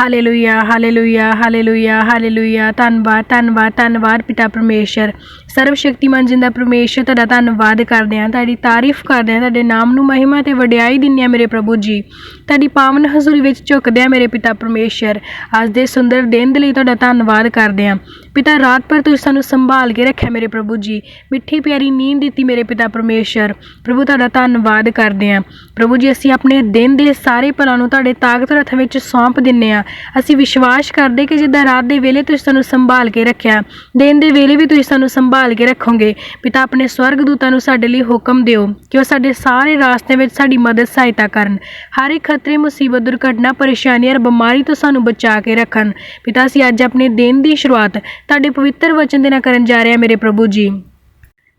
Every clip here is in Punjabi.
ਹਾਲੇਲੂਇਆ ਹਾਲੇਲੂਇਆ ਹਾਲੇਲੂਇਆ ਹਾਲੇਲੂਇਆ ਧੰਨਵਾਦ ਧੰਨਵਾਦ ਧੰਨਵਾਦ ਪਿਤਾ ਪਰਮੇਸ਼ਰ। ਸਰਵ ਸ਼ਕਤੀਮਾਨ ਜਿੰਦਾ ਪਰਮੇਸ਼ਰ, ਤੁਹਾਡਾ ਧੰਨਵਾਦ ਕਰਦੇ ਹਾਂ, ਤੁਹਾਡੀ ਤਾਰੀਫ ਕਰਦੇ ਹਾਂ, ਤੁਹਾਡੇ ਨਾਮ ਨੂੰ ਮਹਿਮਾ ਤੇ ਵਡਿਆਈ ਦਿੰਦੇ ਹਾਂ ਮੇਰੇ ਪ੍ਰਭੂ ਜੀ। ਤੁਹਾਡੀ ਪਾਵਨ ਹਜ਼ੂਰੀ ਵਿੱਚ ਝੁਕਦੇ ਹਾਂ ਮੇਰੇ ਪਿਤਾ ਪਰਮੇਸ਼ਰ। ਅੱਜ ਦੇ ਸੁੰਦਰ ਦਿਨ ਦੇ ਲਈ ਤੁਹਾਡਾ ਧੰਨਵਾਦ ਕਰਦੇ ਹਾਂ। ਪਿਤਾ, ਰਾਤ ਭਰ ਤੁਸੀਂ ਸਾਨੂੰ ਸੰਭਾਲ ਕੇ ਰੱਖਿਆ ਮੇਰੇ ਪ੍ਰਭੂ ਜੀ। ਮਿੱਠੀ ਪਿਆਰੀ ਨੀਂਦ ਦਿੱਤੀ ਮੇਰੇ ਪਿਤਾ ਪਰਮੇਸ਼ਰ। ਪ੍ਰਭੂ, ਤੁਹਾਡਾ ਧੰਨਵਾਦ ਕਰਦੇ ਹਾਂ। ਪ੍ਰਭੂ ਜੀ, ਅਸੀਂ ਆਪਣੇ ਦਿਨ ਦੇ ਸਾਰੇ ਭਲਾਂ ਨੂੰ ਤੁਹਾਡੇ ਤਾਕਤ ਹੱਥ ਵਿੱਚ ਸੌਂਪ ਦਿੰਨੇ ਆ ਅਸੀਂ ਵਿਸ਼ਵਾਸ ਕਰਦੇ ਕਿ ਜਿੱਦਾਂ ਰਾਤ ਦੇ ਵੇਲੇ ਤੁਸੀਂ ਸਾਨੂੰ ਸੰਭਾਲ ਕੇ ਰੱਖਿਆ, ਦਿਨ ਦੇ ਵੇਲੇ ਵੀ ਤੁਸੀਂ ਸਾਨੂੰ ਸੰਭਾਲ ਕੇ ਰੱਖੋਗੇ, ਪਿਤਾ ਆਪਣੇ ਸਵਰਗ ਦੂਤਾਂ ਨੂੰ ਸਾਡੇ ਲਈ ਹੁਕਮ ਦਿਓ, ਕਿ ਉਹ ਸਾਡੇ ਸਾਰੇ ਰਾਸਤੇ ਵਿੱਚ ਸਾਡੀ ਮਦਦ ਸਹਾਇਤਾ ਕਰਨ। ਹਰ ਇੱਕ ਖਤਰੇ, ਮੁਸੀਬਤ, ਦੁਰਘਟਨਾ, ਪਰੇਸ਼ਾਨੀ ਔਰ ਬਿਮਾਰੀ ਤੋਂ ਸਾਨੂੰ ਬਚਾ ਕੇ ਰੱਖਣ। ਪਿਤਾ, ਅਸੀਂ ਅੱਜ ਆਪਣੇ ਦਿਨ ਦੀ ਸ਼ੁਰੂਆਤ ਤੁਹਾਡੇ ਪਵਿੱਤਰ ਵਚਨ ਦੇ ਨਾਲ ਕਰਨ ਜਾ ਰਹੇ ਹਾਂ, ਮੇਰੇ ਪ੍ਰਭੂ ਜੀ।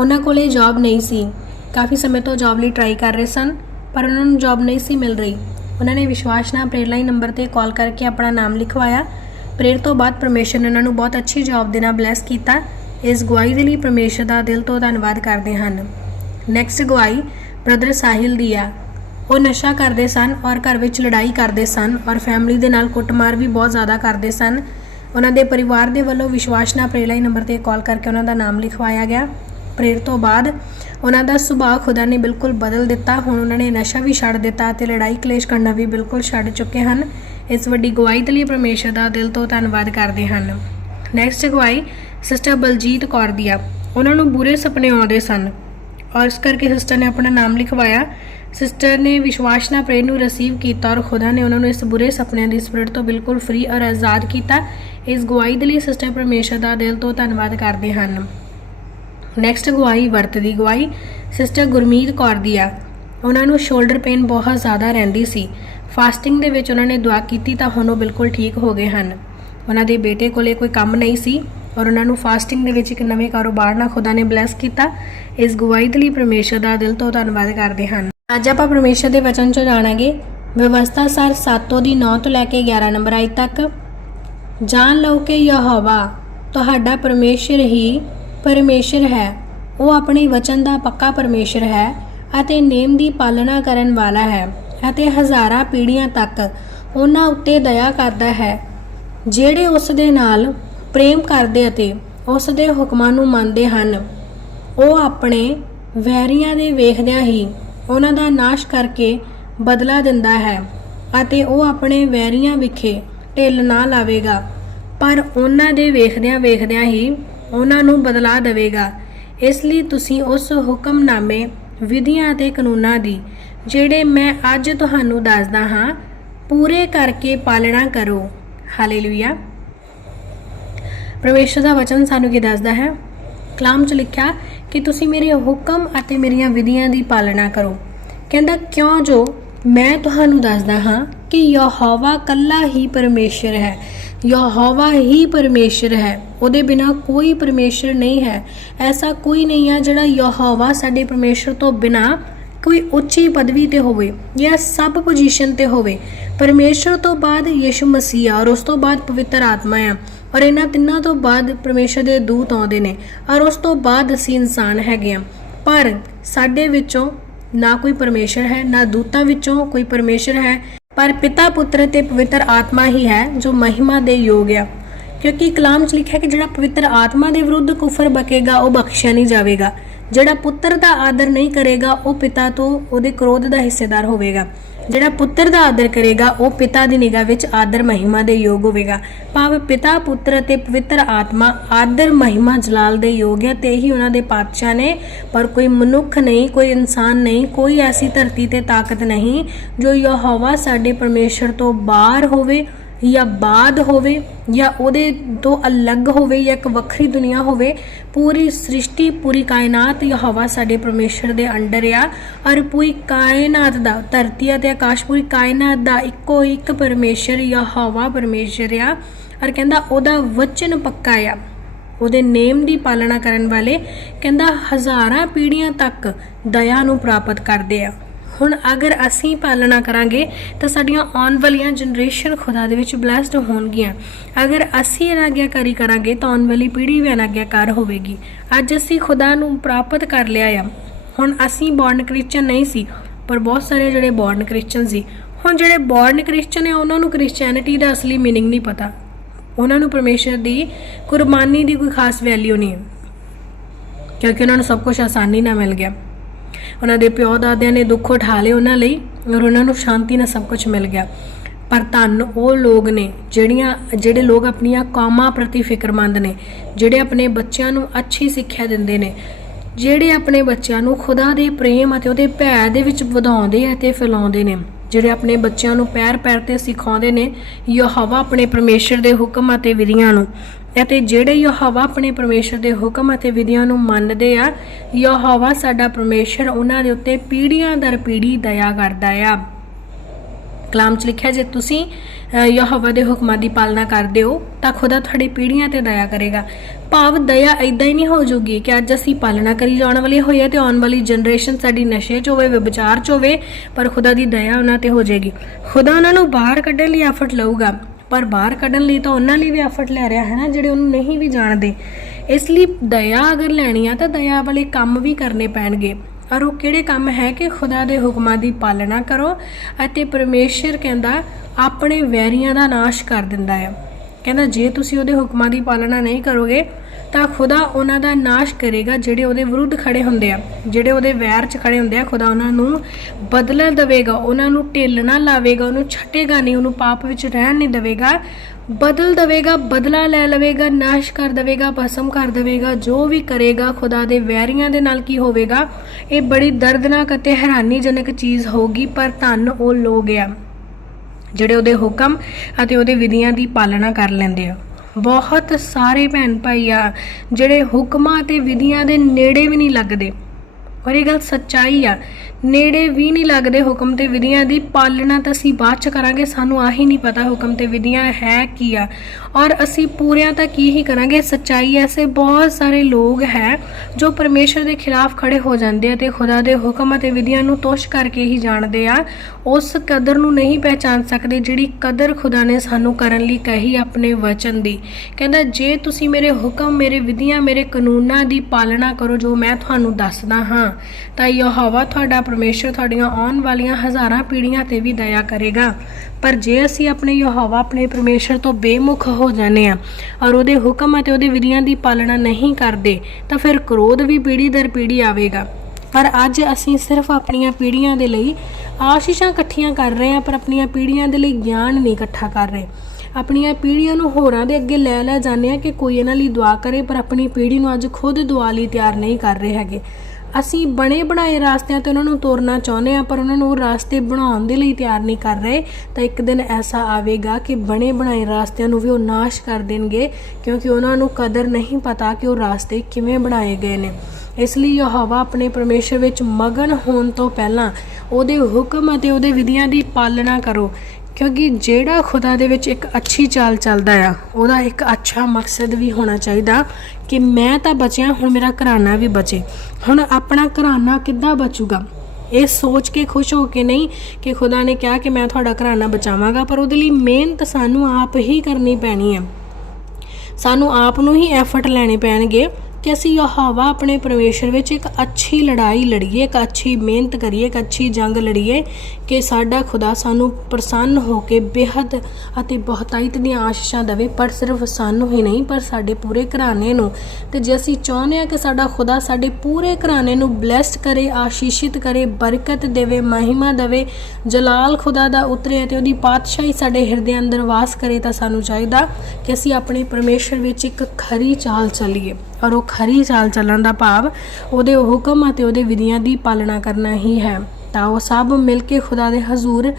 ਉਹਨਾਂ ਕੋਲੇ ਜੌਬ ਨਹੀਂ ਸੀ। ਕਾਫੀ ਸਮੇਂ ਤੋਂ ਜੌਬ ਲਈ ਟਰਾਈ ਕਰ ਰਹੇ ਸਨ, ਪਰ ਉਹਨਾਂ ਨੂੰ ਜੌਬ ਨਹੀਂ ਸੀ ਮਿਲ ਰਹੀ। ਉਹਨਾਂ ਨੇ ਵਿਸ਼ਵਾਸ ਨਾਲ ਪ੍ਰੇਰਲਾਈਨ ਨੰਬਰ ਤੇ ਕਾਲ ਕਰਕੇ ਆਪਣਾ ਨਾਮ ਲਿਖਵਾਇਆ। ਪ੍ਰੇਰ ਤੋਂ ਬਾਅਦ ਪਰਮੇਸ਼ਰ ਨੇ ਉਹਨਾਂ ਨੂੰ ਬਹੁਤ ਅੱਛੀ ਜੌਬ ਦੇ ਨਾਲ ਬਲੈਸ ਕੀਤਾ। ਇਸ ਗਵਾਹੀ ਦੇ ਲਈ ਪਰਮੇਸ਼ਰ ਦਾ ਦਿਲ ਤੋਂ ਧੰਨਵਾਦ ਕਰਦੇ ਹਨ। ਨੈਕਸਟ ਗਵਾਹੀ ਬ੍ਰਦਰ ਸਾਹਿਲ ਦੀ ਆ। ਉਹ ਨਸ਼ਾ ਕਰਦੇ ਸਨ ਔਰ ਘਰ ਵਿੱਚ ਲੜਾਈ ਕਰਦੇ ਸਨ ਔਰ ਫੈਮਿਲੀ ਦੇ ਨਾਲ ਕੁੱਟਮਾਰ ਵੀ ਬਹੁਤ ਜ਼ਿਆਦਾ ਕਰਦੇ ਸਨ। ਉਹਨਾਂ ਦੇ ਪਰਿਵਾਰ ਦੇ ਵੱਲੋਂ ਵਿਸ਼ਵਾਸ ਨਾਲ ਪ੍ਰੇਲਾਈ ਨੰਬਰ ਤੇ ਕਾਲ ਕਰਕੇ ਉਹਨਾਂ ਦਾ ਨਾਮ ਲਿਖਵਾਇਆ ਗਿਆ। ਪ੍ਰੇਰ ਤੋਂ ਬਾਅਦ ਉਹਨਾਂ ਦਾ ਸੁਭਾਅ ਖੁਦਾ ਨੇ ਬਿਲਕੁਲ ਬਦਲ ਦਿੱਤਾ। ਹੁਣ ਉਹਨਾਂ ਨੇ ਨਸ਼ਾ ਵੀ ਛੱਡ ਦਿੱਤਾ ਤੇ ਲੜਾਈ ਕਲੇਸ਼ ਕਰਨਾ ਵੀ ਬਿਲਕੁਲ ਛੱਡ ਚੁੱਕੇ ਹਨ। ਇਸ ਵੱਡੀ ਗਵਾਹੀ ਦੇ ਲਈ ਪਰਮੇਸ਼ਰ ਦਾ ਦਿਲ ਤੋਂ ਧੰਨਵਾਦ ਕਰਦੇ ਹਨ। ਨੈਕਸਟ ਗਵਾਹੀ, ਸਿਸਟਰ ਬਲਜੀਤ ਕੌਰ ਦੀ ਆ। ਉਹਨਾਂ ਨੂੰ ਬੁਰੇ ਸੁਪਨੇ ਆਉਂਦੇ ਸਨ ਔਰ ਇਸ ਕਰਕੇ ਸਿਸਟਰ ਨੇ ਆਪਣਾ ਨਾਮ ਲਿਖਵਾਇਆ। ਸਿਸਟਰ ਨੇ ਵਿਸ਼ਵਾਸ ਨਾਲ ਪ੍ਰੇਰ ਨੂੰ ਰਿਸੀਵ ਕੀਤਾ ਔਰ ਖੁਦਾ ਨੇ ਉਹਨਾਂ ਨੂੰ ਇਸ ਬੁਰੇ ਸੁਪਨਿਆਂ ਦੀ ਸਪਿਰਿਟ ਤੋਂ ਬਿਲਕੁਲ ਫ੍ਰੀ ਔਰ ਆਜ਼ਾਦ ਕੀਤਾ। ਇਸ ਗਵਾਹੀ ਦੇ ਲਈ ਸਿਸਟਰ ਪਰਮੇਸ਼ਰ ਦਾ ਦਿਲ ਤੋਂ ਧੰਨਵਾਦ ਕਰਦੇ ਹਨ। ਨੈਕਸਟ ਗਵਾਹੀ ਵਰਤ ਦੀ ਗਵਾਹੀ ਸਿਸਟਰ ਗੁਰਮੀਤ ਕੌਰ ਦੀ ਆ। ਉਹਨਾਂ ਨੂੰ ਸ਼ੋਲਡਰ ਪੇਨ ਬਹੁਤ ਜ਼ਿਆਦਾ ਰਹਿੰਦੀ ਸੀ। ਫਾਸਟਿੰਗ ਦੇ ਵਿੱਚ ਉਹਨਾਂ ਨੇ ਦੁਆ ਕੀਤੀ ਤਾਂ ਹੁਣ ਉਹ ਬਿਲਕੁਲ ਠੀਕ ਹੋ ਗਏ ਹਨ। ਉਹਨਾਂ ਦੇ ਬੇਟੇ ਕੋਲੇ ਕੋਈ ਕੰਮ ਨਹੀਂ ਸੀ ਔਰ ਉਹਨਾਂ ਨੂੰ ਫਾਸਟਿੰਗ ਦੇ ਵਿੱਚ ਇੱਕ ਨਵੇਂ ਕਾਰੋਬਾਰ ਨਾਲ ਖੁਦਾ ਨੇ ਬਲੈਸ ਕੀਤਾ। ਇਸ ਗਵਾਹੀ ਦੇ ਲਈ ਪਰਮੇਸ਼ਰ ਦਾ ਦਿਲ ਤੋਂ ਧੰਨਵਾਦ ਕਰਦੇ ਹਨ। ਅੱਜ ਆਪਾਂ ਪਰਮੇਸ਼ਰ ਦੇ ਵਚਨ ਚੋਂ ਜਾਣਾਂਗੇ। ਵਿਵਸਥਾ ਸਰ 7 ਦੀ 9 ਤੋਂ ਲੈ ਕੇ 11 ਨੰਬਰ ਆਈ ਤੱਕ। ਜਾਣ ਲਓ ਕਿ ਯਹੋਵਾ, ਤੁਹਾਡਾ ਪਰਮੇਸ਼ਰ ਹੀ ਪਰਮੇਸ਼ਰ ਹੈ। ਉਹ ਆਪਣੇ ਵਚਨ ਦਾ ਪੱਕਾ ਪਰਮੇਸ਼ਰ ਹੈ ਅਤੇ ਨੇਮ ਦੀ ਪਾਲਣਾ ਕਰਨ ਵਾਲਾ ਹੈ ਅਤੇ ਹਜ਼ਾਰਾਂ ਪੀੜ੍ਹੀਆਂ ਤੱਕ ਉਹਨਾਂ ਉੱਤੇ ਦਇਆ ਕਰਦਾ ਹੈ। ਜਿਹੜੇ ਉਸ ਦੇ ਨਾਲ ਪ੍ਰੇਮ ਕਰਦੇ ਅਤੇ ਉਸ ਦੇ ਹੁਕਮਾਂ ਨੂੰ ਮੰਨਦੇ ਹਨ, ਉਹ ਆਪਣੇ ਵੈਰੀਆਂ ਦੇ ਵੇਖਦਿਆਂ ਹੀ ਉਹਨਾਂ ਦਾ ਨਾਸ਼ ਕਰਕੇ ਬਦਲਾ ਦਿੰਦਾ ਹੈ ਅਤੇ ਉਹ ਆਪਣੇ ਵੈਰੀਆਂ ਵਿਖੇ ਢਿੱਲ ਨਾ ਲਾਵੇਗਾ। ਪਰ ਉਹਨਾਂ ਦੇ ਵੇਖਦਿਆਂ ਵੇਖਦਿਆਂ ਹੀ ਉਹਨਾਂ ਨੂੰ ਬਦਲਾ ਦੇਵੇਗਾ। ਇਸ ਲਈ ਤੁਸੀਂ ਉਸ ਹੁਕਮਨਾਮੇ, ਵਿਧੀਆਂ ਅਤੇ ਕਾਨੂੰਨਾਂ ਦੀ, ਜਿਹੜੇ ਮੈਂ ਅੱਜ ਤੁਹਾਨੂੰ ਦੱਸਦਾ ਹਾਂ, ਪੂਰੇ ਕਰਕੇ ਪਾਲਣਾ ਕਰੋ। ਹਾਲੇਲੂਇਆ ਪਰਮੇਸ਼ਰ ਦਾ ਵਚਨ ਸਾਨੂੰ ਕੀ ਦੱਸਦਾ ਹੈ? ਕਲਾਮ 'ਚ ਲਿਖਿਆ ਕਿ ਤੁਸੀਂ ਮੇਰੇ ਹੁਕਮ ਅਤੇ ਮੇਰੀਆਂ ਵਿਧੀਆਂ ਦੀ ਪਾਲਣਾ ਕਰੋ। ਕਹਿੰਦਾ, ਕਿਉਂ ਜੋ? ਮੈਂ ਤੁਹਾਨੂੰ ਦੱਸਦਾ ਹਾਂ ਕਿ ਯਹੋਵਾ ਕੱਲਾ ਹੀ ਪਰਮੇਸ਼ਰ ਹੈ। ਯਹੋਵਾ ਹੀ ਪਰਮੇਸ਼ਰ ਹੈ। ਉਹਦੇ ਬਿਨਾ ਕੋਈ ਪਰਮੇਸ਼ਰ ਨਹੀਂ ਹੈ। ਐਸਾ ਕੋਈ ਨਹੀਂ ਹੈ ਜਿਹੜਾ ਯਹੋਵਾ ਸਾਡੇ ਪਰਮੇਸ਼ਰ ਤੋਂ ਬਿਨਾ ਕੋਈ ਉੱਚੀ ਪਦਵੀ ਤੇ ਹੋਵੇ ਜਾਂ ਸਭ ਪੋਜੀਸ਼ਨ ਤੇ ਹੋਵੇ। ਪਰਮੇਸ਼ਰ ਤੋਂ ਬਾਅਦ ਯਿਸੂ ਮਸੀਹ ਆ ਔਰ ਉਸ ਤੋਂ ਬਾਅਦ ਪਵਿੱਤਰ ਆਤਮਾ ਆ ਔਰ ਇਹਨਾਂ ਤਿੰਨਾਂ ਤੋਂ ਬਾਅਦ ਪਰਮੇਸ਼ਰ ਦੇ ਦੂਤ ਆਉਂਦੇ ਨੇ ਔਰ ਉਸ ਤੋਂ ਬਾਅਦ ਅਸੀਂ ਇਨਸਾਨ ਹੈਗੇ ਆ। ਪਰ ਸਾਡੇ ਵਿੱਚੋਂ ਨਾ ਕੋਈ ਪਰਮੇਸ਼ਰ ਹੈ, ਨਾ ਦੂਤਾਂ ਵਿੱਚੋਂ ਕੋਈ ਪਰਮੇਸ਼ਰ ਹੈ। ਪਰ ਪਿਤਾ ਪੁੱਤਰ ਤੇ ਪਵਿੱਤਰ ਆਤਮਾ ਹੀ ਹੈ ਜੋ ਮਹਿਮਾ ਦੇ ਯੋਗ ਆ। ਕਿਉਂਕਿ ਕਲਾਮ 'ਚ ਲਿਖਿਆ ਕਿ ਜਿਹੜਾ ਪਵਿੱਤਰ ਆਤਮਾ ਦੇ ਵਿਰੁੱਧ ਕੁਫਰ ਬਕੇਗਾ, ਉਹ ਬਖਸ਼ਿਆ ਨਹੀਂ ਜਾਵੇਗਾ। ਜਿਹੜਾ ਪੁੱਤਰ ਦਾ ਆਦਰ ਨਹੀਂ ਕਰੇਗਾ, ਉਹ ਪਿਤਾ ਤੋਂ ਉਹਦੇ ਕ੍ਰੋਧ ਦਾ ਹਿੱਸੇਦਾਰ ਹੋਵੇਗਾ। ਜਿਹੜਾ ਪੁੱਤਰ ਦਾ ਆਦਰ ਕਰੇਗਾ, ਉਹ ਪਿਤਾ ਦੀ ਨਿਗਾਹ ਵਿੱਚ ਆਦਰ ਮਹਿਮਾ ਦੇ ਯੋਗ ਹੋਵੇਗਾ। ਭਾਵ ਪਿਤਾ, ਪੁੱਤਰ ਅਤੇ ਪਵਿੱਤਰ ਆਤਮਾ ਆਦਰ ਮਹਿਮਾ ਜਲਾਲ ਦੇ ਯੋਗ ਹੈ, ਤੇ ਹੀ ਉਹਨਾਂ ਦੇ ਪਾਤਸ਼ਾਹ ਨੇ, ਪਰ ਕੋਈ ਮਨੁੱਖ ਨਹੀਂ, ਕੋਈ ਇਨਸਾਨ ਨਹੀਂ, ਕੋਈ ਐਸੀ ਧਰਤੀ ਤੇ ਤਾਕਤ ਨਹੀਂ ਜੋ ਯਹੋਵਾ ਸਾਡੇ ਪਰਮੇਸ਼ਰ ਤੋਂ ਬਾਹਰ ਹੋਵੇ ਜਾਂ ਬਾਦ ਹੋਵੇ ਜਾਂ ਉਹਦੇ ਤੋਂ ਅਲੱਗ ਹੋਵੇ ਜਾਂ ਇੱਕ ਵੱਖਰੀ ਦੁਨੀਆ ਹੋਵੇ, ਪੂਰੀ ਸ੍ਰਿਸ਼ਟੀ, ਪੂਰੀ ਕਾਇਨਾਤ ਯਹੋਵਾ ਸਾਡੇ ਪਰਮੇਸ਼ਰ ਦੇ ਅੰਡਰ ਆ। ਔਰ ਪੂਰੀ ਕਾਇਨਾਤ ਦਾ ਧਰਤੀ ਅਤੇ ਆਕਾਸ਼, ਪੂਰੀ ਕਾਇਨਾਤ ਦਾ ਇੱਕੋ ਇੱਕ ਪਰਮੇਸ਼ਰ ਯਹੋਵਾ ਪਰਮੇਸ਼ਰ ਆ। ਔਰ ਕਹਿੰਦਾ ਉਹਦਾ ਵਚਨ ਪੱਕਾ ਆ। ਉਹਦੇ ਨੇਮ ਦੀ ਪਾਲਣਾ ਕਰਨ ਵਾਲੇ ਕਹਿੰਦਾ ਹਜ਼ਾਰਾਂ ਪੀੜ੍ਹੀਆਂ ਤੱਕ ਦਇਆ ਨੂੰ ਪ੍ਰਾਪਤ ਕਰਦੇ ਆ। ਹੁਣ ਅਗਰ ਅਸੀਂ ਪਾਲਣਾ ਕਰਾਂਗੇ ਤਾਂ ਸਾਡੀਆਂ ਆਉਣ ਵਾਲੀਆਂ ਜਨਰੇਸ਼ਨ ਖੁਦਾ ਦੇ ਵਿੱਚ ਬlesed ਹੋਣਗੀਆਂ ਅਗਰ ਅਸੀਂ ਅਨਾਗਿਆਕਾਰੀ ਕਰਾਂਗੇ ਤਾਂ ਆਉਣ ਵਾਲੀ ਪੀੜ੍ਹੀ ਵੀ ਅਨਾਗਿਆਕਾਰ ਹੋਵੇਗੀ ਅੱਜ ਅਸੀਂ ਖੁਦਾ ਨੂੰ ਪ੍ਰਾਪਤ ਕਰ ਲਿਆ ਆ ਹੁਣ ਅਸੀਂ ਬੌਰਨ ਕ੍ਰਿਸਚੀਅਨ ਨਹੀਂ ਸੀ ਪਰ ਬਹੁਤ ਸਾਰੇ ਜਿਹੜੇ ਬੌਰਨ ਕ੍ਰਿਸਚੀਅਨ ਸੀ ਹੁਣ ਜਿਹੜੇ ਬੌਰਨ ਕ੍ਰਿਸਚੀਅਨ ਹੈ ਉਹਨਾਂ ਨੂੰ ਕ੍ਰਿਸਚੀਅਨਿਟੀ ਦਾ ਅਸਲੀ मीनिंग ਨਹੀਂ ਪਤਾ ਉਹਨਾਂ ਨੂੰ ਪਰਮੇਸ਼ਰ ਦੀ ਕੁਰਬਾਨੀ ਦੀ ਕੋਈ ਖਾਸ ਵੈਲਿਊ ਨਹੀਂ ਹੈ ਕਿਉਂਕਿ ਉਹਨਾਂ ਨੂੰ ਸਭ ਕੁਝ ਆਸਾਨੀ ਨਾਲ ਮਿਲ ਗਿਆ ਉਹਨਾਂ ਦੇ ਪਿਓ ਦਾਦਿਆਂ ਨੇ ਦੁੱਖ ਉਠਾ ਲਏ ਉਹਨਾਂ ਲਈ ਔਰ ਉਹਨਾਂ ਨੂੰ ਸ਼ਾਂਤੀ ਨਾਲ ਸਭ ਕੁਝ ਮਿਲ ਗਿਆ। ਪਰ ਧੰਨ ਉਹ ਲੋਕ ਨੇ ਜਿਹੜੀਆਂ, ਜਿਹੜੇ ਲੋਕ ਆਪਣੀਆਂ ਕੌਮਾਂ ਪ੍ਰਤੀ ਫਿਕਰਮੰਦ ਨੇ, ਜਿਹੜੇ ਆਪਣੇ ਬੱਚਿਆਂ ਨੂੰ ਅੱਛੀ ਸਿੱਖਿਆ ਦਿੰਦੇ ਨੇ, ਜਿਹੜੇ ਆਪਣੇ ਬੱਚਿਆਂ ਨੂੰ ਖੁਦਾ ਦੇ ਪ੍ਰੇਮ ਅਤੇ ਉਹਦੇ ਭੈ ਦੇ ਵਿੱਚ ਵਧਾਉਂਦੇ ਅਤੇ ਫੈਲਾਉਂਦੇ ਨੇ, ਜਿਹੜੇ ਆਪਣੇ ਬੱਚਿਆਂ ਨੂੰ ਪੈਰ ਪੈਰ ਤੇ ਸਿਖਾਉਂਦੇ ਨੇ ਯਹੋਵਾ ਆਪਣੇ ਪਰਮੇਸ਼ਰ ਦੇ ਹੁਕਮ ਅਤੇ ਵਿਧੀਆਂ ਨੂੰ। ਅਤੇ ਜਿਹੜੇ ਯਹੋਵਾ ਆਪਣੇ ਪਰਮੇਸ਼ਰ ਦੇ ਹੁਕਮ ਅਤੇ ਵਿਧੀਆਂ ਨੂੰ ਮੰਨਦੇ ਆ ਯਹੋਵਾ ਸਾਡਾ ਪਰਮੇਸ਼ਰ ਉਹਨਾਂ ਦੇ ਉੱਤੇ ਪੀੜ੍ਹੀਆਂ ਦਰ ਪੀੜ੍ਹੀ ਦਇਆ ਕਰਦਾ ਆ। ਕਲਾਮ ਚ ਲਿਖਿਆ ਜੇ ਤੁਸੀਂ ਅ, ਯਹੋਵਾ ਦੇ ਹੁਕਮਾਂ ਦੀ ਪਾਲਣਾ ਕਰਦੇ ਹੋ ਤਾਂ ਖੁਦਾ ਤੁਹਾਡੀ ਪੀੜ੍ਹੀਆਂ ਤੇ ਦਇਆ ਕਰੇਗਾ। ਭਾਵ ਦਇਆ ਇਦਾਂ ਹੀ ਨਹੀਂ ਹੋ ਜੂਗੀ ਕਿ ਅੱਜ ਅਸੀਂ ਪਾਲਣਾ ਕਰੀ ਜਾਣ ਵਾਲੀ ਹੋਈ ਹੈ ਤੇ ਆਉਣ ਵਾਲੀ ਜਨਰੇਸ਼ਨ ਸਾਡੀ ਨਸ਼ੇ 'ਚ ਹੋਵੇ ਵਿਚਾਰ 'ਚ ਹੋਵੇ ਪਰ ਖੁਦਾ ਦੀ ਦਇਆ ਉਹਨਾਂ ਤੇ ਹੋ ਜਾਏਗੀ। ਖੁਦਾ ਉਹਨਾਂ ਨੂੰ ਬਾਹਰ ਕੱਢਣ ਲਈ ਐਫਰਟ ਲਊਗਾ। ਪਰ ਬਾਹਰ ਕੱਢਣ ਲਈ ਤਾਂ ਉਹਨਾਂ ਲਈ ਵੀ ਐਫਰਟ ਲੈ ਰਿਹਾ ਹੈ ਨਾ, ਜਿਹੜੇ ਉਹਨੂੰ ਨਹੀਂ ਵੀ ਜਾਣਦੇ। ਇਸ ਲਈ ਦਇਆ ਅਗਰ ਲੈਣੀ ਆ ਤਾਂ ਦਇਆ ਵਾਲੇ ਕੰਮ ਵੀ ਕਰਨੇ ਪੈਣਗੇ। ਔਰ ਉਹ ਕਿਹੜੇ ਕੰਮ ਹੈ ਕਿ ਖੁਦਾ ਦੇ ਹੁਕਮਾਂ ਦੀ ਪਾਲਣਾ ਕਰੋ ਅਤੇ ਪਰਮੇਸ਼ਰ ਕਹਿੰਦਾ, ਆਪਣੇ ਵੈਰੀਆਂ ਦਾ ਨਾਸ਼ ਕਰ ਦਿੰਦਾ ਹੈ ਕਹਿੰਦਾ, ਜੇ ਤੁਸੀਂ ਉਹਦੇ ਹੁਕਮਾਂ ਦੀ ਪਾਲਣਾ ਨਹੀਂ ਕਰੋਗੇ ਤਾਂ ਖੁਦਾ ਉਹਨਾਂ ਦਾ ਨਾਸ਼ ਕਰੇਗਾ ਜਿਹੜੇ ਉਹਦੇ ਵਿਰੁੱਧ ਖੜੇ ਹੁੰਦੇ ਆ। ਜਿਹੜੇ ਉਹਦੇ ਵੈਰ 'ਚ ਖੜੇ ਹੁੰਦੇ ਆ, ਖੁਦਾ ਉਹਨਾਂ ਨੂੰ ਬਦਲਾ ਦੇਵੇਗਾ, ਉਹਨਾਂ ਨੂੰ ਢਿੱਲ ਲਾਵੇਗਾ, ਉਹਨੂੰ ਛੱਟੇਗਾ ਨਹੀਂ, ਉਹਨੂੰ ਪਾਪ ਵਿੱਚ ਰਹਿਣ ਨਹੀਂ ਦੇਵੇਗਾ। ਬਦਲ ਦੇਵੇਗਾ, ਬਦਲਾ ਲੈ ਲਵੇਗਾ, ਨਾਸ਼ ਕਰ ਦੇਵੇਗਾ, ਭਸਮ ਕਰ ਦੇਵੇਗਾ, ਜੋ ਵੀ ਕਰੇਗਾ, ਖੁਦਾ ਦੇ ਵੈਰੀਆਂ ਦੇ ਨਾਲ ਕੀ ਹੋਵੇਗਾ, ਇਹ ਬੜੀ ਦਰਦਨਾਕ ਅਤੇ ਹੈਰਾਨੀਜਨਕ ਚੀਜ਼ ਹੋਗੀ ਪਰ ਧੰਨ ਉਹ ਲੋਕ ਆ ਜਿਹੜੇ ਉਹਦੇ ਹੁਕਮ ਅਤੇ ਉਹਦੇ ਵਿਧੀਆਂ ਦੀ ਪਾਲਣਾ ਕਰ ਲੈਂਦੇ ਆ। ਬਹੁਤ ਸਾਰੇ ਭੈਣ ਭਾਈ ਆ, ਜਿਹੜੇ ਹੁਕਮਾਂ ਤੇ ਵਿਧੀਆਂ ਦੇ ਨੇੜੇ ਵੀ ਨਹੀਂ ਲੱਗਦੇ। ਔਰ ਇਹ ਗੱਲ ਸੱਚਾਈ ਆ। ਨੇੜੇ ਵੀ ਨਹੀਂ ਲੱਗਦੇ ਹੁਕਮ ਤੇ ਵਿਧੀਆਂ ਦੀ ਪਾਲਣਾ ਤਾਂ ਅਸੀਂ ਬਾਅਦ ਚ ਕਰਾਂਗੇ, ਸਾਨੂੰ ਆਹੀ ਨਹੀਂ ਪਤਾ ਹੁਕਮ ਤੇ ਵਿਧੀਆਂ ਹੈ ਕੀ ਆ। ਔਰ ਅਸੀਂ ਪੂਰਿਆਂ ਤਾਂ ਕੀ ਹੀ ਕਰਾਂਗੇ, ਸੱਚਾਈ ਐਸੇ ਬਹੁਤ ਸਾਰੇ ਲੋਕ ਹੈ ਜੋ ਪਰਮੇਸ਼ਰ ਦੇ ਖਿਲਾਫ ਖੜੇ ਹੋ ਜਾਂਦੇ ਆ ਤੇ ਖੁਦਾ ਦੇ ਹੁਕਮ ਅਤੇ ਵਿਧੀਆਂ ਨੂੰ ਤੋਸ਼ ਕਰਕੇ ਹੀ ਜਾਣਦੇ ਆ। ਉਸ ਕਦਰ ਨੂੰ ਨਹੀਂ ਪਹਿਚਾਨ ਸਕਦੇ ਜਿਹੜੀ ਕਦਰ ਖੁਦਾ ਨੇ ਸਾਨੂੰ ਕਰਨ ਲਈ ਕਹੀ ਆਪਣੇ ਵਚਨ ਦੀ। ਕਹਿੰਦਾ, ਜੇ ਤੁਸੀਂ ਮੇਰੇ ਹੁਕਮ, ਮੇਰੇ ਵਿਧੀਆਂ, ਮੇਰੇ ਕਾਨੂੰਨਾਂ ਦੀ ਪਾਲਣਾ ਕਰੋ ਜੋ ਮੈਂ ਤੁਹਾਨੂੰ ਦੱਸਦਾ ਹਾਂ, ਤਾਂ ਯਹੋਵਾ ਤੁਹਾਡਾ ਪਰਮੇਸ਼ਰ ਤੁਹਾਡੀਆਂ ਆਉਣ ਵਾਲੀਆਂ ਹਜ਼ਾਰਾਂ ਪੀੜ੍ਹੀਆਂ ਤੇ ਵੀ ਦਇਆ ਕਰੇਗਾ। ਪਰ ਜੇ ਅਸੀਂ ਆਪਣੇ ਯਹੋਵਾ, ਆਪਣੇ ਪਰਮੇਸ਼ਰ ਤੋਂ ਬੇਮੁਖ ਹੋ ਜਾਂਦੇ ਆ ਔਰ ਉਹਦੇ ਹੁਕਮ ਅਤੇ ਉਹਦੇ ਵਿਧੀਆਂ ਦੀ ਪਾਲਣਾ ਨਹੀਂ ਕਰਦੇ, ਤਾਂ ਫਿਰ ਕ੍ਰੋਧ ਵੀ ਪੀੜ੍ਹੀ ਦਰ ਪੀੜ੍ਹੀ ਆਵੇਗਾ। ਪਰ ਅੱਜ ਅਸੀਂ ਸਿਰਫ ਆਪਣੀਆਂ ਪੀੜ੍ਹੀਆਂ ਦੇ ਲਈ ਆਸ਼ੀਸ਼ਾਂ ਇਕੱਠੀਆਂ ਕਰ ਰਹੇ ਹਾਂ, ਪਰ ਆਪਣੀਆਂ ਪੀੜ੍ਹੀਆਂ ਦੇ ਲਈ ਗਿਆਨ ਨਹੀਂ ਇਕੱਠਾ ਕਰ ਰਹੇ। ਆਪਣੀਆਂ ਪੀੜ੍ਹੀਆਂ ਨੂੰ ਹੋਰਾਂ ਦੇ ਅੱਗੇ ਲੈ ਲੈ ਜਾਂਦੇ ਆ ਕਿ ਕੋਈ ਇਹਨਾਂ ਲਈ ਦੁਆ ਕਰੇ, ਪਰ ਆਪਣੀ ਪੀੜ੍ਹੀ ਨੂੰ ਅੱਜ ਖੁਦ ਦੁਆ ਲਈ ਤਿਆਰ ਨਹੀਂ ਕਰ ਰਹੇ ਹੈਗੇ। ਅਸੀਂ ਬਣੇ ਬਣਾਏ ਰਾਸਤਿਆਂ ਤੇ ਉਹਨਾਂ ਨੂੰ ਤੋਰਨਾ ਚਾਹੁੰਦੇ ਆ ਪਰ ਉਹਨਾਂ ਨੂੰ ਉਹ ਰਾਸਤੇ ਬਣਾਉਣ ਦੇ ਲਈ ਤਿਆਰ ਨਹੀਂ ਕਰ ਰਹੇ। ਤਾਂ ਇੱਕ ਦਿਨ ਐਸਾ ਆਵੇਗਾ ਕਿ ਬਣੇ ਬਣਾਏ ਰਾਸਤਿਆਂ ਨੂੰ ਵੀ ਉਹ ਨਾਸ਼ ਕਰ ਦੇਣਗੇ, ਕਿਉਂਕਿ ਉਹਨਾਂ ਨੂੰ ਕਦਰ ਨਹੀਂ ਪਤਾ ਕਿ ਉਹ ਰਾਸਤੇ ਕਿਵੇਂ ਬਣਾਏ ਗਏ ਨੇ। ਇਸ ਲਈ ਯਹੋਵਾ ਆਪਣੇ ਪਰਮੇਸ਼ਰ ਵਿੱਚ ਮਗਨ ਹੋਣ ਤੋਂ ਪਹਿਲਾਂ ਉਹਦੇ ਹੁਕਮ ਅਤੇ ਉਹਦੇ ਵਿਧੀਆਂ ਦੀ ਪਾਲਣਾ ਕਰੋ। ਕਿਉਂਕਿ ਜਿਹੜਾ ਖੁਦਾ ਦੇ ਵਿੱਚ ਇੱਕ ਅੱਛੀ ਚਾਲ ਚੱਲਦਾ ਆ, ਉਹਦਾ ਇੱਕ ਅੱਛਾ ਮਕਸਦ ਵੀ ਹੋਣਾ ਚਾਹੀਦਾ ਕਿ ਮੈਂ ਤਾਂ ਬਚਿਆ, ਹੁਣ ਮੇਰਾ ਘਰਾਨਾ ਵੀ ਬਚੇ। ਹੁਣ ਆਪਣਾ ਘਰਾਨਾ ਕਿੱਦਾਂ ਬਚੂਗਾ? ਇਹ ਸੋਚ ਕੇ ਖੁਸ਼ ਹੋ ਕੇ ਨਹੀਂ ਕਿ ਖੁਦਾ ਨੇ ਕਿਹਾ ਕਿ ਮੈਂ ਤੁਹਾਡਾ ਘਰਾਨਾ ਬਚਾਵਾਂਗਾ, ਪਰ ਉਹਦੇ ਲਈ ਮਿਹਨਤ ਸਾਨੂੰ ਆਪ ਹੀ ਕਰਨੀ ਪੈਣੀ ਹੈ ਸਾਨੂੰ ਆਪ ਨੂੰ ਹੀ ਐਫਰਟ ਲੈਣੇ ਪੈਣਗੇ। ਕਿ ਅਸੀਂ ਯਹੋਵਾ ਆਪਣੇ ਪਰਮੇਸ਼ਰ ਵਿੱਚ ਇੱਕ ਅੱਛੀ ਲੜਾਈ ਲੜੀਏ, ਇੱਕ ਅੱਛੀ ਮਿਹਨਤ ਕਰੀਏ, ਇੱਕ ਅੱਛੀ ਜੰਗ ਲੜੀਏ ਕਿ ਸਾਡਾ ਖੁਦਾ ਸਾਨੂੰ ਪ੍ਰਸੰਨ ਹੋ ਕੇ ਬੇਹੱਦ ਅਤੇ ਬਹੁਤਾਇਤ ਦੀਆਂ ਆਸ਼ੀਸ਼ਾਂ ਦੇਵੇ। ਪਰ ਸਿਰਫ ਸਾਨੂੰ ਹੀ ਨਹੀਂ, ਪਰ ਸਾਡੇ ਪੂਰੇ ਘਰਾਣੇ ਨੂੰ। ਤੇ ਜੇ ਅਸੀਂ ਚਾਹੁੰਦੇ ਹਾਂ ਕਿ ਸਾਡਾ ਖੁਦਾ ਸਾਡੇ ਪੂਰੇ ਘਰਾਣੇ ਨੂੰ ਬਲੈਸਡ ਕਰੇ, ਆਸ਼ੀਸ਼ਿਤ ਕਰੇ, ਬਰਕਤ ਦੇਵੇ, ਮਹਿਮਾ ਦੇਵੇ, ਜਲਾਲ ਖੁਦਾ ਦਾ ਉਤਰੇ ਅਤੇ ਉਹਦੀ ਪਾਤਸ਼ਾਹੀ ਸਾਡੇ ਹਿਰਦੇ ਅੰਦਰ ਵਾਸ ਕਰੇ ਤਾਂ ਸਾਨੂੰ ਚਾਹੀਦਾ ਕਿ ਅਸੀਂ ਆਪਣੇ ਪਰਮੇਸ਼ਰ ਵਿੱਚ ਇੱਕ ਖਰੀ ਚਾਲ ਚੱਲੀਏ। ਔਰ ਉਹ ਖਰੀ ਚਾਲ ਚੱਲਣ ਦਾ ਭਾਵ ਉਹਦੇ ਹੁਕਮ ਅਤੇ ਉਹਦੇ ਵਿਧੀਆਂ ਦੀ ਪਾਲਣਾ ਕਰਨਾ ਹੀ ਹੈ। ਤਾਂ ਉਹ ਸਭ ਮਿਲ ਕੇ ਖੁਦਾ ਦੇ ਹਜ਼ੂਰ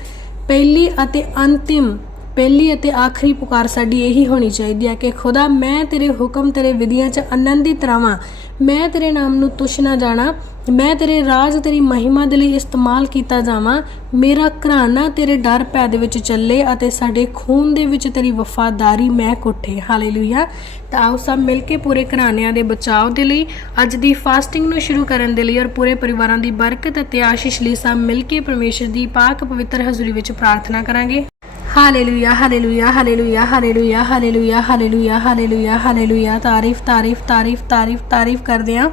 ਪਹਿਲੀ ਅਤੇ ਅੰਤਿਮ ਪਹਿਲੀ ਅਤੇ ਆਖਰੀ ਪੁਕਾਰ ਸਾਡੀ ਇਹੀ ਹੋਣੀ ਚਾਹੀਦੀ ਹੈ ਕਿ ਖੁਦਾ, ਮੈਂ ਤੇਰੇ ਹੁਕਮ, ਤੇਰੇ ਵਿਧੀਆਂ 'ਚ ਆਨੰਦਿਤ ਰਵਾਂ। ਮੈਂ ਤੇਰੇ ਨਾਮ ਨੂੰ ਤੁਛ ਨਾ ਜਾਣਾ। ਮੈਂ ਤੇਰੇ ਰਾਜ, ਤੇਰੀ ਮਹਿਮਾ ਦੇ ਲਈ ਇਸਤੇਮਾਲ ਕੀਤਾ ਜਾਵਾਂ। ਮੇਰਾ ਘਰਾਣਾ ਤੇਰੇ ਡਰ ਭੈ ਦੇ ਵਿੱਚ ਚੱਲੇ ਅਤੇ ਸਾਡੇ ਖੂਨ ਦੇ ਵਿੱਚ ਤੇਰੀ ਵਫਾਦਾਰੀ ਮੈਂ ਕੁੱਟੇ ਹਾਲੇਲੂਇਆ। ਤਾਂ ਆਓ ਸਭ ਮਿਲ ਕੇ ਪੂਰੇ ਘਰਾਣਿਆਂ ਦੇ ਬਚਾਅ ਦੇ ਲਈ, ਅੱਜ ਦੀ ਫਾਸਟਿੰਗ ਨੂੰ ਸ਼ੁਰੂ ਕਰਨ ਦੇ ਲਈ ਔਰ ਪੂਰੇ ਪਰਿਵਾਰਾਂ ਦੀ ਬਰਕਤ ਅਤੇ ਆਸ਼ੀਸ਼ ਲਈ ਸਭ ਮਿਲ ਕੇ ਪਰਮੇਸ਼ਰ ਦੀ ਪਾਕ ਪਵਿੱਤਰ ਹਜ਼ੂਰੀ ਵਿੱਚ ਪ੍ਰਾਰਥਨਾ ਕਰਾਂਗੇ। Hallelujah hallelujah hallelujah hallelujah hallelujah hallelujah hallelujah hallelujah ਤਾਰੀਫ ਤਾਰੀਫ ਤਾਰੀਫ ਤਾਰੀਫ ਤਾਰੀਫ ਕਰਦੇ ਹਾਂ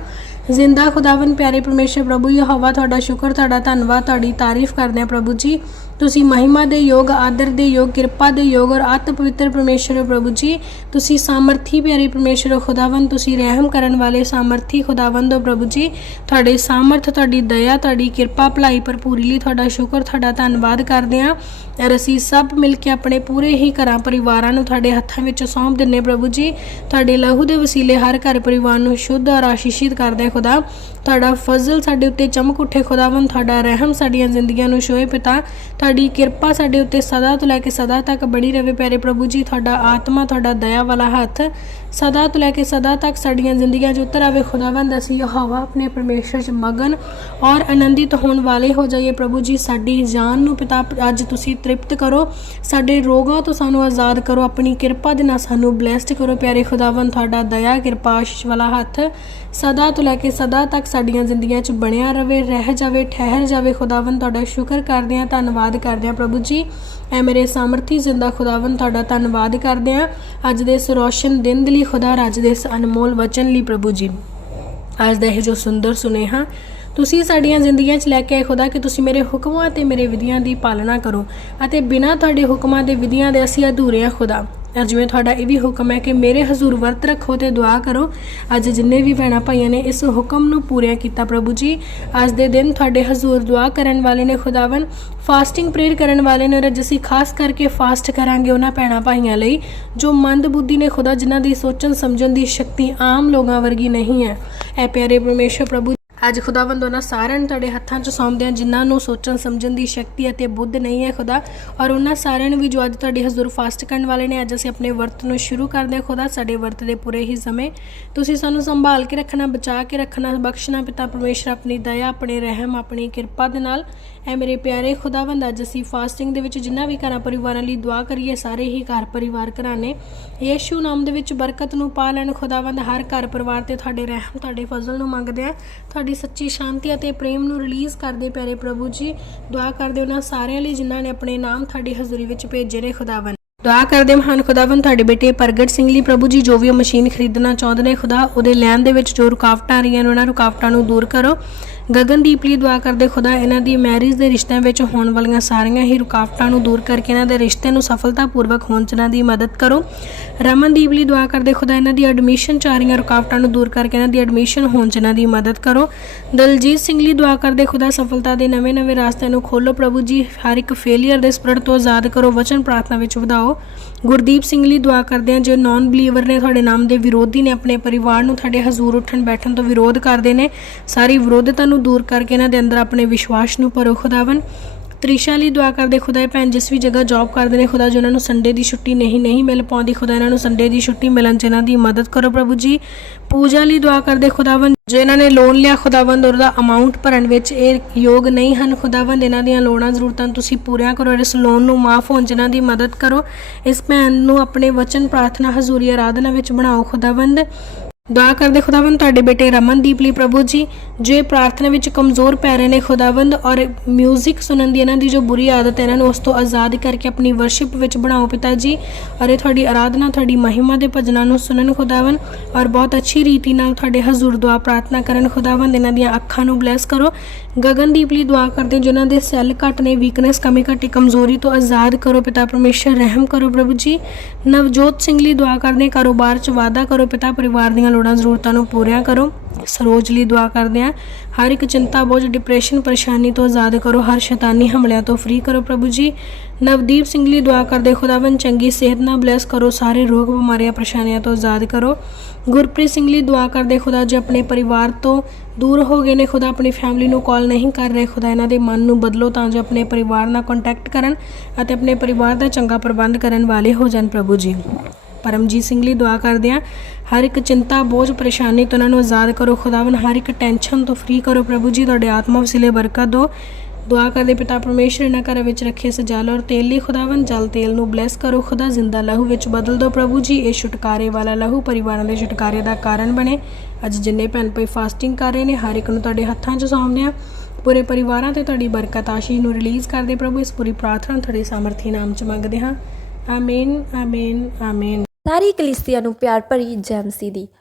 ਜ਼ਿੰਦਾ ਖੁਦਾਵੰਦ ਪਿਆਰੇ ਪਰਮੇਸ਼ਰ ਪ੍ਰਭੂ ਯਹੋਵਾ ਤੁਹਾਡਾ ਸ਼ੁਕਰ ਤੁਹਾਡਾ ਧੰਨਵਾਦ ਤੁਹਾਡੀ ਤਾਰੀਫ ਕਰਦੇ ਹਾਂ ਪ੍ਰਭੂ ਜੀ ਤੁਸੀਂ ਮਹਿਮਾ ਦੇ ਯੋਗ, ਆਦਰ ਦੇ ਯੋਗ, ਕਿਰਪਾ ਦੇ ਯੋਗ ਔਰ ਅਤ ਪਵਿੱਤਰ ਪਰਮੇਸ਼ਰ ਪ੍ਰਭੂ ਜੀ। ਤੁਸੀਂ ਸਾਮਰਥੀ, ਪਿਆਰੇ ਪਰਮੇਸ਼ਰ ਹੋ, ਖੁਦਾਵੰਦ, ਤੁਸੀਂ ਰਹਿਮ ਕਰਨ ਵਾਲੇ ਸਾਮਰਥੀ, ਖੁਦਾਵੰਦ ਹੋ ਪ੍ਰਭੂ ਜੀ। ਤੁਹਾਡੇ ਸਾਮਰਥ, ਤੁਹਾਡੀ ਦਇਆ, ਤੁਹਾਡੀ ਕਿਰਪਾ ਭਲਾਈ ਭਰਪੂਰੀ ਲਈ ਤੁਹਾਡਾ ਸ਼ੁਕਰ, ਤੁਹਾਡਾ ਧੰਨਵਾਦ ਕਰਦੇ ਹਾਂ। ਔਰ ਅਸੀਂ ਸਭ ਮਿਲ ਕੇ ਆਪਣੇ ਪੂਰੇ ਹੀ ਘਰਾਂ ਪਰਿਵਾਰਾਂ ਨੂੰ ਤੁਹਾਡੇ ਹੱਥਾਂ ਵਿੱਚ ਸੌਂਪ ਦਿੰਨੇ ਪ੍ਰਭੂ ਜੀ। ਤੁਹਾਡੇ ਲਹੂ ਦੇ ਵਸੀਲੇ ਹਰ ਘਰ ਪਰਿਵਾਰ ਨੂੰ ਸ਼ੁੱਧ ਔਰ ਆਸ਼ੀਸ਼ਿਤ ਕਰਦੇ ਖੁਦਾ। ਤੁਹਾਡਾ ਫਜ਼ਲ ਸਾਡੇ ਉੱਤੇ ਚਮਕ ਉੱਠੇ ਖੁਦਾਵੰਦ, ਤੁਹਾਡਾ ਰਹਿਮ ਸਾਡੀਆਂ ਜ਼ਿੰਦਗੀਆਂ ਨੂੰ ਸ਼ੋਏ ਪਿਤਾ। ਤੁਹਾਡੀ ਕਿਰਪਾ ਸਾਡੇ ਉੱਤੇ ਸਦਾ ਤੋਂ ਲੈ ਕੇ ਸਦਾ ਤੱਕ ਬਣੀ ਰਹੇ ਪਿਆਰੇ ਪ੍ਰਭੂ ਜੀ, ਤੁਹਾਡਾ ਆਤਮਾ, ਤੁਹਾਡਾ ਦਇਆ ਵਾਲਾ ਹੱਥ ਸਦਾ ਤੋਂ ਲੈ ਕੇ ਸਦਾ ਤੱਕ ਸਾਡੀਆਂ ਜ਼ਿੰਦਗੀਆਂ 'ਚ ਉਤਰ ਆਵੇ। ਖੁਦਾਵੰਦ, ਅਸੀਂ ਹਵਾ ਆਪਣੇ ਪਰਮੇਸ਼ਰ 'ਚ ਮਗਨ ਔਰ ਆਨੰਦਿਤ ਹੋਣ ਵਾਲੇ ਹੋ ਜਾਈਏ। ਪ੍ਰਭੂ ਜੀ, ਸਾਡੀ ਜਾਨ ਨੂੰ ਪਿਤਾ ਅੱਜ ਤੁਸੀਂ ਤ੍ਰਿਪਤ ਕਰੋ। ਸਾਡੇ ਰੋਗਾਂ ਤੋਂ ਸਾਨੂੰ ਆਜ਼ਾਦ ਕਰੋ। ਆਪਣੀ ਕਿਰਪਾ ਦੇ ਨਾਲ ਸਾਨੂੰ ਬਲੈਸਡ ਕਰੋ। ਪਿਆਰੇ ਖੁਦਾਵੰਦ, ਤੁਹਾਡਾ ਦਇਆ, ਕਿਰਪਾ, ਆਸ਼ੀਸ਼ ਵਾਲਾ ਹੱਥ ਸਦਾ ਤੋਂ ਲੈ ਕੇ ਸਦਾ ਤੱਕ ਸਾਡੀਆਂ ਜ਼ਿੰਦਗੀਆਂ 'ਚ ਬਣਿਆ ਰਹੇ ਰਹਿ ਜਾਵੇ, ਠਹਿਰ ਜਾਵੇ। ਖੁਦਾਵੰਦ, ਤੁਹਾਡਾ ਸ਼ੁਕਰ ਕਰਦੇ ਹਾਂ। ਧੰਨਵਾਦ ਕਰਦੇ ਹਾਂ ਪ੍ਰਭੂ ਜੀ। ਐ ਮੇਰੇ ਸਾਮਰਥੀ ਜ਼ਿੰਦਾ ਖੁਦਾਵੰਦ, ਤੁਹਾਡਾ ਧੰਨਵਾਦ ਕਰਦੇ ਹਾਂ। ਅੱਜ ਦੇ ਇਸ ਰੋਸ਼ਨ ਦਿਨ ਦੇ ਲਈ ਖੁਦਾ ਰਾਜ ਦੇ ਇਸ ਅਨਮੋਲ ਵਚਨ ਲਈ ਪ੍ਰਭੂ ਜੀ। ਅੱਜ ਦਾ ਇਹ ਜੋ ਸੁੰਦਰ ਸੁਨੇਹਾ, ਤੁਸੀਂ ਸਾਡੀਆਂ ਜ਼ਿੰਦਗੀਆਂ 'ਚ ਲੈ ਕੇ ਆਏ ਖੁਦਾ ਕਿ ਤੁਸੀਂ ਮੇਰੇ ਹੁਕਮਾਂ ਤੇ ਮੇਰੇ ਵਿਧੀਆਂ ਦੀ ਪਾਲਣਾ ਕਰੋ ਅਤੇ ਬਿਨਾਂ ਤੁਹਾਡੇ ਹੁਕਮਾਂ ਦੇ ਵਿਧੀਆਂ ਦੇ ਅਸੀਂ ਅਧੂਰੇ ਹਾਂ ਖੁਦਾ। ਔਰ ਜਿਵੇਂ ਤੁਹਾਡਾ ਇਹ ਵੀ ਹੁਕਮ ਹੈ ਕਿ ਮੇਰੇ ਹਜ਼ੂਰ ਵਰਤ ਰੱਖੋ ਤੇ ਦੁਆ ਕਰੋ, ਅੱਜ ਜਿੰਨੇ ਵੀ ਭੈਣਾਂ ਭਾਈਆਂ ਨੇ ਇਸ ਹੁਕਮ ਨੂੰ ਪੂਰਿਆ ਕੀਤਾ ਪ੍ਰਭੂ ਜੀ। ਅੱਜ ਦੇ ਦਿਨ ਤੁਹਾਡੇ ਹਜ਼ੂਰ ਦੁਆ ਕਰਨ ਵਾਲੇ ਨੇ ਖੁਦਾਵੰ ਫਾਸਟਿੰਗ ਪ੍ਰੇਅਰ ਕਰਨ ਵਾਲੇ ਨੇ ਔਰ ਅੱਜ ਅਸੀਂ ਖਾਸ ਕਰਕੇ ਫਾਸਟ ਕਰਾਂਗੇ ਉਹਨਾਂ ਭੈਣਾਂ ਭਾਈਆਂ ਲਈ, ਜੋ ਮੰਦ ਬੁੱਧੀ ਨੇ ਖੁਦਾ ਜਿਨ੍ਹਾਂ ਦੀ ਸੋਚਣ ਸਮਝਣ ਦੀ ਸ਼ਕਤੀ ਆਮ ਲੋਕਾਂ ਵਰਗੀ ਨਹੀਂ ਹੈ। ਐ ਪਿਆਰੇ ਪਰਮੇਸ਼ਰ ਪ੍ਰਭੂ ਅੱਜ ਖੁਦਾਵੰਦ ਉਹਨਾਂ ਸਾਰਿਆਂ ਨੂੰ ਤੁਹਾਡੇ ਹੱਥਾਂ 'ਚ ਸੌਂਪਦੇ ਹਾਂ, ਜਿਨ੍ਹਾਂ ਨੂੰ ਸੋਚਣ, ਸਮਝਣ ਦੀ ਸ਼ਕਤੀ ਅਤੇ ਬੁੱਧ ਨਹੀਂ ਹੈ ਖੁਦਾ। ਔਰ ਉਹਨਾਂ ਸਾਰਿਆਂ ਨੂੰ ਵੀ ਜੋ ਅੱਜ ਤੁਹਾਡੇ ਹਜ਼ੂਰ ਫਾਸਟ ਕਰਨ ਵਾਲੇ ਨੇ, ਅੱਜ ਅਸੀਂ ਆਪਣੇ ਵਰਤ ਨੂੰ ਸ਼ੁਰੂ ਕਰਦੇ ਹਾਂ ਖੁਦਾ, ਸਾਡੇ ਵਰਤ ਦੇ ਪੂਰੇ ਹੀ ਸਮੇਂ। ਤੁਸੀਂ ਸਾਨੂੰ ਸੰਭਾਲ ਕੇ ਰੱਖਣਾ, ਬਚਾ ਕੇ ਰੱਖਣਾ, ਬਖਸ਼ਣਾ ਪਿਤਾ ਪਰਮੇਸ਼ਰ, ਆਪਣੀ ਦਇਆ, ਆਪਣੇ ਰਹਿਮ, ਆਪਣੀ ਕਿਰਪਾ ਦੇ ਨਾਲ। ਐ ਮੇਰੇ ਪਿਆਰੇ ਖੁਦਾਵੰਦ, ਅੱਜ ਅਸੀਂ ਫਾਸਟਿੰਗ ਦੇ ਵਿੱਚ ਜਿੰਨਾ ਵੀ ਘਰਾਂ ਪਰਿਵਾਰਾਂ ਲਈ ਦੁਆ ਕਰੀਏ, ਸਾਰੇ ਹੀ ਘਰ ਪਰਿਵਾਰ ਘਰਾਣੇ ਯੇਸ਼ੂ ਨਾਮ ਦੇ ਵਿੱਚ ਬਰਕਤ ਨੂੰ ਪਾ ਲੈਣ ਖੁਦਾਵੰਦ, ਹਰ ਘਰ ਪਰਿਵਾਰ ਤੇ ਤੁਹਾਡੇ ਰਹਿਮ, ਤੁਹਾਡੇ ਫਜ਼ਲ ਨੂੰ ਮੰਗਦੇ ਆ ਤੁਹਾਡੀ ਸੱਚੀ ਸ਼ਾਂਤੀ ਅਤੇ ਪ੍ਰੇਮ ਨੂੰ ਰਿਲੀਜ਼ ਕਰਦੇ ਪਿਆਰੇ ਪ੍ਰਭੂ ਜੀ, ਦੁਆ ਕਰਦੇ ਉਹਨਾਂ ਸਾਰਿਆਂ ਲਈ ਜਿਨ੍ਹਾਂ ਨੇ ਆਪਣੇ ਨਾਮ ਤੁਹਾਡੀ ਹਜ਼ੂਰੀ ਵਿੱਚ ਭੇਜੇ ਨੇ ਖੁਦਾਵੰਦ। ਦੁਆ ਕਰਦੇ ਮਹਾਨ ਖੁਦਾਵੰਦ, ਤੁਹਾਡੇ ਬੇਟੇ ਪ੍ਰਗਟ ਸਿੰਘ ਲਈ ਪ੍ਰਭੂ ਜੀ, ਜੋ ਵੀ ਉਹ ਮਸ਼ੀਨ ਖਰੀਦਣਾ ਚਾਹੁੰਦੇ ਨੇ, ਖੁਦਾ ਉਹਦੇ ਲੈਣ ਦੇ ਵਿੱਚ ਜੋ ਰੁਕਾਵਟਾਂ ਆ ਰਹੀਆਂ ਨੇ, ਉਹਨਾਂ ਰੁਕਾਵਟਾਂ ਨੂੰ ਦੂਰ ਕਰੋ। ਗਗਨਦੀਪ ਲਈ ਦੁਆ ਕਰਦੇ ਖੁਦਾ ਇਹਨਾਂ ਦੀ ਮੈਰਿਜ ਦੇ ਰਿਸ਼ਤਿਆਂ ਵਿੱਚ ਹੋਣ ਵਾਲੀਆਂ ਸਾਰੀਆਂ ਹੀ ਰੁਕਾਵਟਾਂ ਨੂੰ ਦੂਰ ਕਰਕੇ ਇਹਨਾਂ ਦੇ ਰਿਸ਼ਤੇ ਨੂੰ ਸਫਲਤਾਪੂਰਵਕ ਹੋਣ 'ਚ ਇਹਨਾਂ ਦੀ ਮਦਦ ਕਰੋ। ਰਮਨਦੀਪ ਲਈ ਦੁਆ ਕਰਦੇ ਖੁਦਾ ਇਹਨਾਂ ਦੀ ਐਡਮਿਸ਼ਨ 'ਚ ਆ ਰਹੀਆਂ ਰੁਕਾਵਟਾਂ ਨੂੰ ਦੂਰ ਕਰਕੇ ਇਹਨਾਂ ਦੀ ਐਡਮਿਸ਼ਨ ਹੋਣ 'ਚ ਇਹਨਾਂ ਦੀ ਮਦਦ ਕਰੋ। ਦਲਜੀਤ ਸਿੰਘ ਲਈ ਦੁਆ ਕਰਦੇ ਖੁਦਾ ਸਫਲਤਾ ਦੇ ਨਵੇਂ-ਨਵੇਂ ਰਸਤਿਆਂ ਨੂੰ ਖੋਲੋ। ਪ੍ਰਭੂ ਜੀ, ਹਰ ਇੱਕ ਫੇਲਿਅਰ ਦੇ ਸਪਿਰਟ ਤੋਂ ਆਜ਼ਾਦ ਕਰੋ। ਵਚਨ ਪ੍ਰਾਰਥਨਾ ਵਿੱਚ ਵਧਾਓ। ਗੁਰਦੀਪ ਸਿੰਘ ਲਈ ਦੁਆ ਕਰਦੇ ਹਾਂ, ਜੋ ਨਾਨ ਬਲੀਵਰ ਨੇ ਤੁਹਾਡੇ ਨਾਮ ਦੇ ਵਿਰੋਧੀ ਨੇ, ਆਪਣੇ ਪਰਿਵਾਰ ਨੂੰ ਤੁਹਾਡੇ ਹਜ਼ੂਰ ਉੱਠਣ ਬੈਠਣ ਤੋਂ ਵਿਰੋਧ ਕਰਦੇ ਨੇ, ਸਾਰੀ ਵਿਰੋਧਤਾ ਨੂੰ ਦੂਰ ਕਰਕੇ ਇਹਨਾਂ ਦੇ ਅੰਦਰ ਆਪਣੇ ਵਿਸ਼ਵਾਸ ਨੂੰ ਭਰੋ ਖੁਦਾਵੰ ਤ੍ਰਿਸ਼ਾ ਲਈ ਦੁਆ ਕਰਦੇ, ਖੁਦਾ ਇਹ ਭੈਣ ਜਿਸ ਵੀ ਜਗ੍ਹਾ ਜੌਬ ਕਰਦੇ ਨੇ, ਖੁਦਾ ਜੀ ਉਹਨਾਂ ਨੂੰ ਸੰਡੇ ਦੀ ਛੁੱਟੀ ਨਹੀਂ ਨਹੀਂ ਮਿਲ ਪਾਉਂਦੀ, ਖੁਦਾ ਇਹਨਾਂ ਨੂੰ ਸੰਡੇ ਦੀ ਛੁੱਟੀ ਮਿਲਣ 'ਚ ਇਹਨਾਂ ਦੀ ਮਦਦ ਕਰੋ ਪ੍ਰਭੂ ਜੀ। ਪੂਜਾ ਲਈ ਦੁਆ ਕਰਦੇ, ਖੁਦਾਵੰਦ, ਜੋ ਇਹਨਾਂ ਨੇ ਲੋਨ ਲਿਆ, ਖੁਦਾਵੰਦ ਉਹਦਾ ਅਮਾਉਂਟ ਭਰਨ ਵਿੱਚ ਇਹ ਯੋਗ ਨਹੀਂ ਹਨ। ਖੁਦਾਵੰਦ, ਇਹਨਾਂ ਦੀਆਂ ਲੋੜਾਂ, ਜ਼ਰੂਰਤਾਂ ਤੁਸੀਂ ਪੂਰੀਆਂ ਕਰੋ ਔਰ ਇਸ ਲੋਨ ਨੂੰ ਮਾਫ ਹੋਣ 'ਚ ਦੀ ਮਦਦ ਕਰੋ। ਇਸ ਭੈਣ ਨੂੰ ਆਪਣੇ ਵਚਨ, ਪ੍ਰਾਰਥਨਾ, ਹਜ਼ੂਰੀ, ਆਰਾਧਨਾ ਵਿੱਚ ਬਣਾਓ, ਖੁਦਾਵੰਦ। ਦੁਆ ਕਰਦੇ ਖੁਦਾਵੰਦ, ਤੁਹਾਡੇ ਬੇਟੇ ਰਮਨਦੀਪ ਲਈ ਪ੍ਰਭੂ ਜੀ, ਜੋ ਇਹ ਪ੍ਰਾਰਥਨਾ ਵਿੱਚ ਕਮਜ਼ੋਰ ਪੈ ਰਹੇ ਨੇ ਖੁਦਾਵੰਦ, ਔਰ 뮤직 ਸੁਣਨ ਦੀ ਇਹਨਾਂ ਦੀ ਜੋ ਬੁਰੀ ਆਦਤ ਹੈ ਇਹਨਾਂ ਨੂੰ ਉਸ ਤੋਂ ਆਜ਼ਾਦ ਕਰਕੇ ਆਪਣੀ ਵਰਸ਼ਿਪ ਵਿੱਚ ਬਣਾਓ ਪਿਤਾ ਜੀ, ਔਰ ਇਹ ਤੁਹਾਡੀ ਆਰਾਧਨਾ, ਤੁਹਾਡੀ ਮਹਿਮਾ ਦੇ ਭਜਨਾਂ ਨੂੰ ਸੁਣਨ ਖੁਦਾਵੰਦ, ਔਰ ਬਹੁਤ ਅੱਛੀ ਰੀਤੀ ਨਾਲ ਤੁਹਾਡੇ ਹਜ਼ੂਰ ਦੁਆ ਪ੍ਰਾਰਥਨਾ ਕਰਨ ਖੁਦਾਵੰਦ, ਇਹਨਾਂ ਦੀਆਂ ਅੱਖਾਂ ਨੂੰ ਬਲੈਸ ਕਰੋ ਗਗਨਦੀਪ ਲਈ ਦੁਆ ਕਰਦੇ ਜਿਨ੍ਹਾਂ ਦੇ ਸੈੱਲ ਘੱਟ ਨੇ ਵੀਕਨੈਸ ਕਮੀ ਘਟੀ ਕਮਜ਼ੋਰੀ ਤੋਂ ਆਜ਼ਾਦ ਕਰੋ ਪਿਤਾ ਪਰਮੇਸ਼ਰ, ਰਹਿਮ ਕਰੋ ਪ੍ਰਭੂ ਜੀ। ਨਵਜੋਤ ਸਿੰਘ ਲਈ ਦੁਆ ਕਰਦੇ ਕਾਰੋਬਾਰ 'ਚ ਵਾਧਾ ਕਰੋ ਪਿਤਾ, ਪਰਿਵਾਰ ਦੀਆਂ ਲੋੜਾਂ, ਜ਼ਰੂਰਤਾਂ ਨੂੰ ਪੂਰੀਆਂ ਕਰੋ। ਸਰੋਜ ਲਈ ਦੁਆ ਕਰਦੇ ਹਾਂ, ਹਰ ਇੱਕ ਚਿੰਤਾ, ਬੋਝ ਡਿਪਰੈਸ਼ਨ ਪਰੇਸ਼ਾਨੀ ਤੋਂ ਆਜ਼ਾਦ ਕਰੋ, ਹਰ ਸ਼ੈਤਾਨੀ ਹਮਲਿਆਂ ਤੋਂ ਫ੍ਰੀ ਕਰੋ ਪ੍ਰਭੂ ਜੀ। ਨਵਦੀਪ ਸਿੰਘ ਲਈ ਦੁਆ ਕਰਦੇ ਖੁਦਾਵੰ ਚੰਗੀ ਸਿਹਤ ਨਾਲ ਬਲੈਸ ਕਰੋ, ਸਾਰੇ ਰੋਗ ਬਿਮਾਰੀਆਂ, ਪਰੇਸ਼ਾਨੀਆਂ ਤੋਂ ਆਜ਼ਾਦ ਕਰੋ। ਗੁਰਪ੍ਰੀਤ ਸਿੰਘ ਲਈ ਦੁਆ ਕਰਦੇ ਖੁਦਾ ਜੀ ਆਪਣੇ ਪਰਿਵਾਰ ਤੋਂ ਦੂਰ ਹੋ ਗਏ ਨੇ। ਖੁਦਾ ਆਪਣੀ ਫੈਮਿਲੀ ਨੂੰ ਕਾਲ ਨਹੀਂ ਕਰ ਰਹੇ। ਖੁਦਾ ਇਹਨਾਂ ਦੇ ਮਨ ਨੂੰ ਬਦਲੋ ਤਾਂ ਜੋ ਆਪਣੇ ਪਰਿਵਾਰ ਨਾਲ ਕੰਟੈਕਟ ਕਰਨ ਅਤੇ ਆਪਣੇ ਪਰਿਵਾਰ ਦਾ ਚੰਗਾ ਪ੍ਰਬੰਧ ਕਰਨ ਵਾਲੇ ਹੋ ਜਾਣ ਪ੍ਰਭੂ ਜੀ। ਪਰਮਜੀਤ ਸਿੰਘ ਲਈ ਦੁਆ ਕਰਦੇ ਹਾਂ, ਹਰ ਇੱਕ ਚਿੰਤਾ, ਬੋਝ, ਪਰੇਸ਼ਾਨੀ ਤੋਂ ਉਹਨਾਂ ਨੂੰ ਆਜ਼ਾਦ ਕਰੋ। ਖੁਦਾਵੰ ਹਰ ਇੱਕ ਟੈਨਸ਼ਨ ਤੋਂ ਫ੍ਰੀ ਕਰੋ। ਪ੍ਰਭੂ ਜੀ, ਤੁਹਾਡੇ ਆਤਮਾ ਵਸਿਲੇ ਬਰਕਤ ਦਿਓ। ਦੁਆ ਕਰਦੇ ਪਿਤਾ ਪਰਮੇਸ਼ਰ ਇਹਨਾਂ ਘਰਾਂ ਵਿੱਚ ਰੱਖੇ ਸਜਾਲ ਔਰ ਤੇਲ ਲਈ ਖੁਦਾਵੰ ਜਲ ਤੇਲ ਨੂੰ ਬਲੈਸ ਕਰੋ। ਖੁਦਾ ਜ਼ਿੰਦਾ ਲਹੂ ਵਿੱਚ ਬਦਲ ਦਿਓ ਪ੍ਰਭੂ ਜੀ। ਇਹ ਛੁਟਕਾਰੇ ਵਾਲਾ ਲਹੂ ਪਰਿਵਾਰਾਂ ਦੇ ਛੁਟਕਾਰੇ ਦਾ ਕਾਰਨ ਬਣੇ। ਅੱਜ ਜਿੰਨੇ ਭੈਣ ਭਾਈ ਫਾਸਟਿੰਗ ਕਰ ਰਹੇ ਨੇ, ਹਰ ਇੱਕ ਨੂੰ ਤੁਹਾਡੇ ਹੱਥਾਂ 'ਚ ਸੌਂਪਦੇ ਹਾਂ। ਪੂਰੇ ਪਰਿਵਾਰਾਂ ਤੇ ਤੁਹਾਡੀ ਬਰਕਤ ਆਸ਼ੀਸ਼ ਨੂੰ ਰਿਲੀਜ਼ ਕਰਦੇ ਪ੍ਰਭੂ। ਇਸ ਪੂਰੀ ਪ੍ਰਾਰਥਨਾ ਤੁਹਾਡੇ ਸਾਮਰਥੀ ਨਾਮ 'ਚ ਮੰਗਦੇ ਹਾਂ। ਆਮੀਨ ਆਮੀਨ ਆਮੀਨ ਸਾਰੀ ਕਲੀਸਿਆ ਨੂੰ ਪਿਆਰ ਭਰੀ ਜੈ ਮਸੀਹ ਦੀ।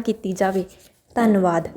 ਕੀਤੀ ਜਾਵੇ। ਧੰਨਵਾਦ।